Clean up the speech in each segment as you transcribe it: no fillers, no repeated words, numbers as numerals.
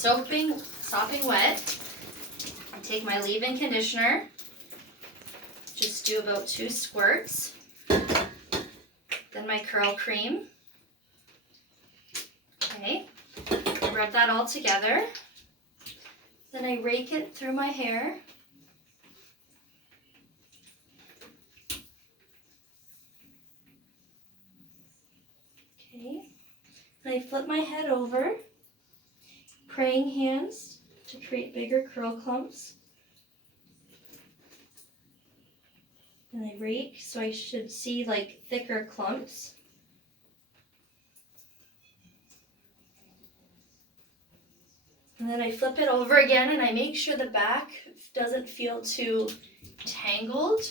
sopping wet. I take my leave-in conditioner, just do about 2 squirts. Then my curl cream. Okay, I rub that all together. Then I rake it through my hair. Okay, and I flip my head over, praying hands to create bigger curl clumps. And I rake, so I should see like thicker clumps. And then I flip it over again and I make sure the back doesn't feel too tangled.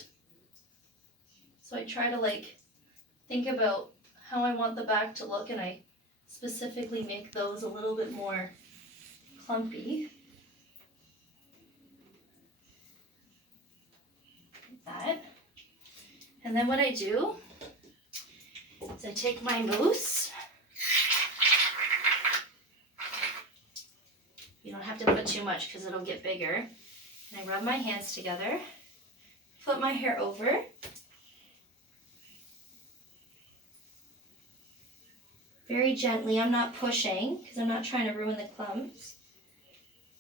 So I try to like think about how I want the back to look, and I specifically make those a little bit more clumpy. Like that. And then what I do is I take my mousse. You don't have to put too much because it'll get bigger. And I rub my hands together, flip my hair over. Very gently, I'm not pushing because I'm not trying to ruin the clumps.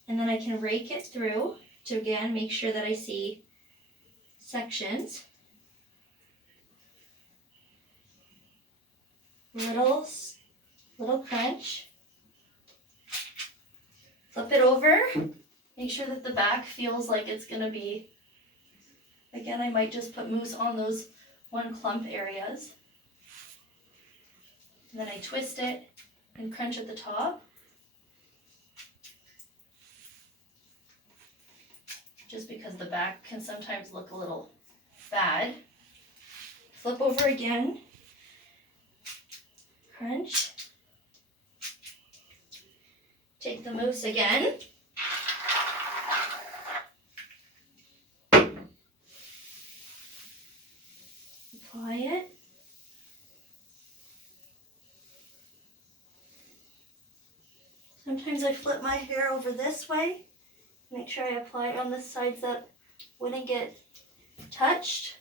And then I can rake it through to again make sure that I see sections. Little crunch. Flip it over. Make sure that the back feels like it's going to be, again, I might just put mousse on those one clump areas. And then I twist it and crunch at the top. Just because the back can sometimes look a little bad. Flip over again. Crunch. Take the mousse again. Apply it. Sometimes I flip my hair over this way. Make sure I apply it on the sides that wouldn't get touched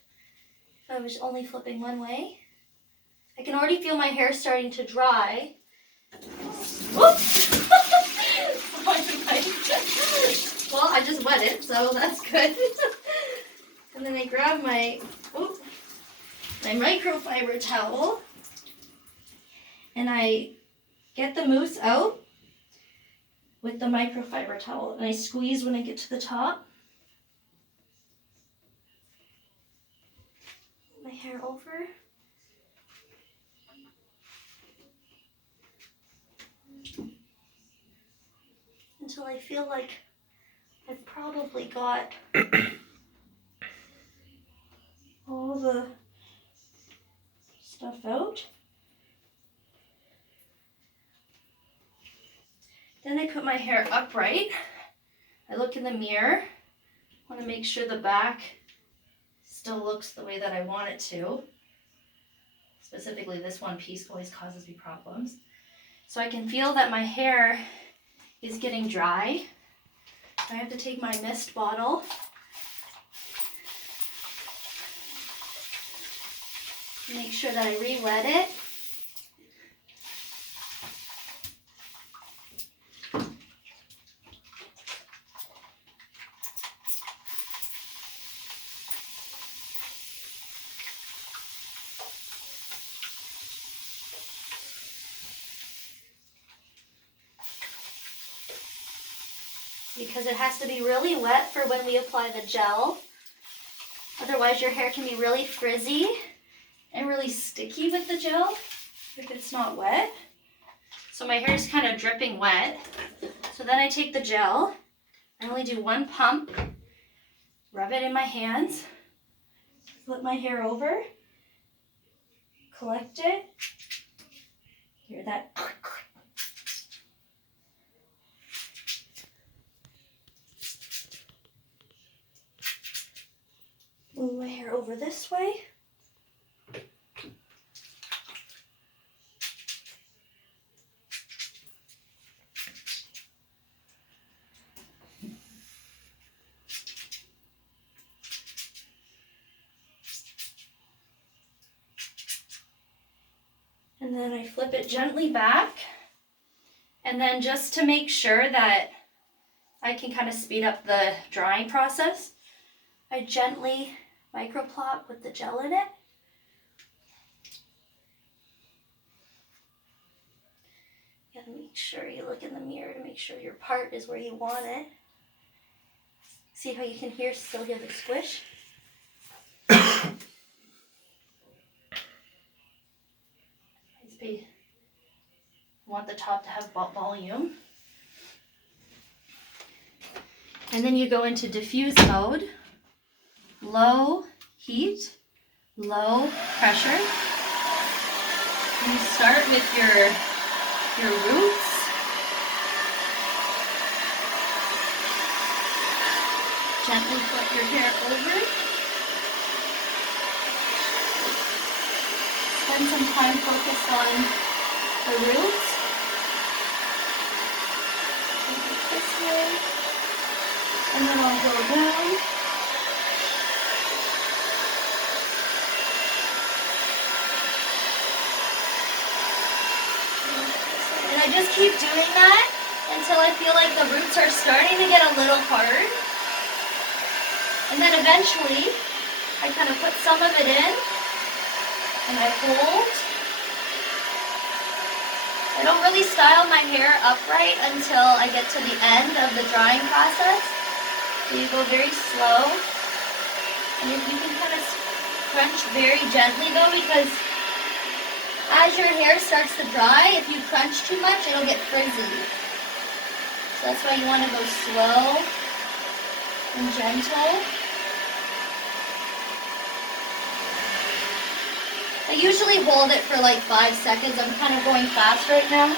if I was only flipping one way. I can already feel my hair starting to dry. Whoops! Well, I just wet it, so that's good. And then I grab my microfiber towel and I get the mousse out with the microfiber towel, and I squeeze when I get to the top. My hair over. Until I feel like I've probably got all the stuff out. Then I put my hair upright. I look in the mirror. I want to make sure the back still looks the way that I want it to. Specifically, this one piece always causes me problems. So I can feel that my hair is getting dry. I have to take my mist bottle. Make sure that I re-wet it. Because it has to be really wet for when we apply the gel. Otherwise your hair can be really frizzy and really sticky with the gel if it's not wet. So my hair is kind of dripping wet. So then I take the gel. I only do one pump. Rub it in my hands. Flip my hair over. Collect it. Hear that? Move my hair over this way. then I flip it gently back. And then just to make sure that I can kind of speed up the drying process, I gently microplop with the gel in it. You gotta make sure you look in the mirror to make sure your part is where you want it. See how you can still hear the squish? Want the top to have volume. And then you go into diffuse mode, low heat, low pressure. And you start with your roots. Gently flip your hair over. Spend some time focused on the roots. Take it this way. And then I'll go down. And I just keep doing that until I feel like the roots are starting to get a little hard. And then eventually, I kind of put some of it in, and I hold. I don't really style my hair upright until I get to the end of the drying process. So you go very slow, and you can kind of crunch very gently though, because as your hair starts to dry, if you crunch too much, it'll get frizzy. So that's why you want to go slow and gentle. I usually hold it for like 5 seconds. I'm kind of going fast right now.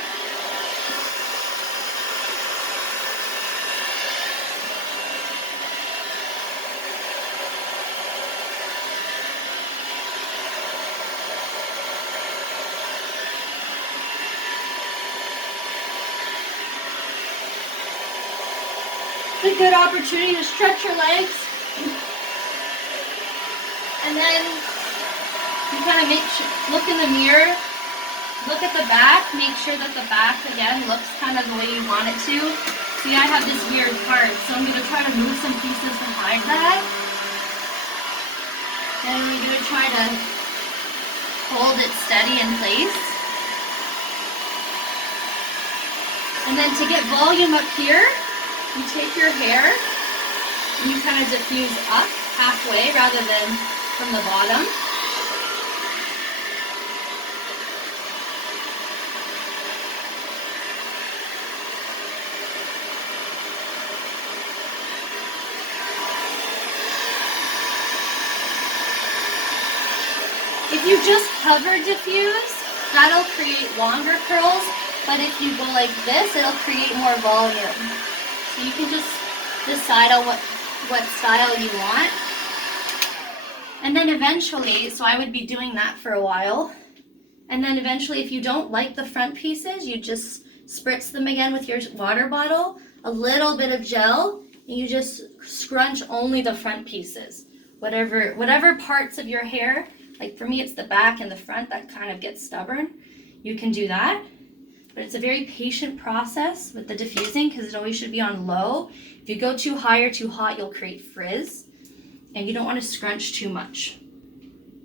It's a good opportunity to stretch your legs. And then you kind of look in the mirror, look at the back, make sure that the back, again, looks kind of the way you want it to. See, I have this weird part, so I'm going to try to move some pieces to hide that. And I'm going to try to hold it steady in place. And then to get volume up here, you take your hair and you kind of diffuse up halfway rather than from the bottom. If you just cover diffuse, that'll create longer curls, but if you go like this, it'll create more volume. So you can just decide on what style you want. And then eventually, so I would be doing that for a while. And then eventually, if you don't like the front pieces, you just spritz them again with your water bottle, a little bit of gel, and you just scrunch only the front pieces. Whatever parts of your hair, like for me it's the back and the front that kind of gets stubborn, you can do that. But it's a very patient process with the diffusing because it always should be on low. If you go too high or too hot, you'll create frizz, and you don't want to scrunch too much.